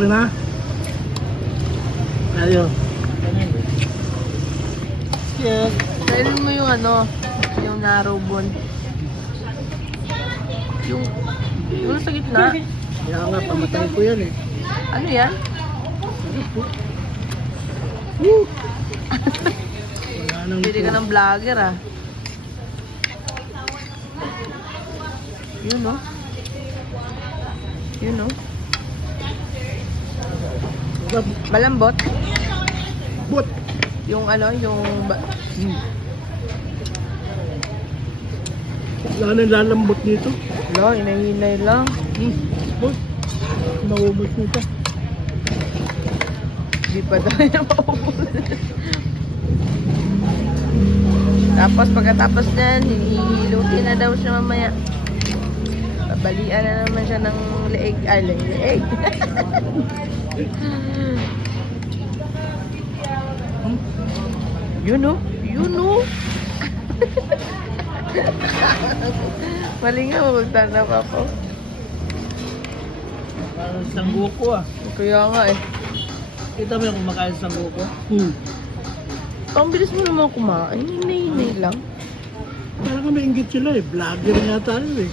Okay na? Ayaw. Yes. Dahil mo yung ano, yung narrow bone. Yung sa gitna. Kaya nga, pamatay ko yan eh. Ano yan? Woo! Wala nang Pili ka ng vlogger ah. Yun no? Yun no? Malambot? But, Yung ano, yung... wala nang lalambot dito. Wala, inahinay lang. Boy, maubos nito. Di pa tayo maubos. Tapos pagkatapos niyan, hihilutin na daw siya mamaya. Babalian na naman siya ng leeg. Ay, leeg. Yun o. Yun o. Mali nga, magtanda pa ako. Parang sangguko ah. Kaya nga eh. Kita mo yung kumakain sa sangguko? Ang bilis mo naman kumain. Hinay-hinay lang. Parang may inggit sila eh. Vlogger nga tayo eh.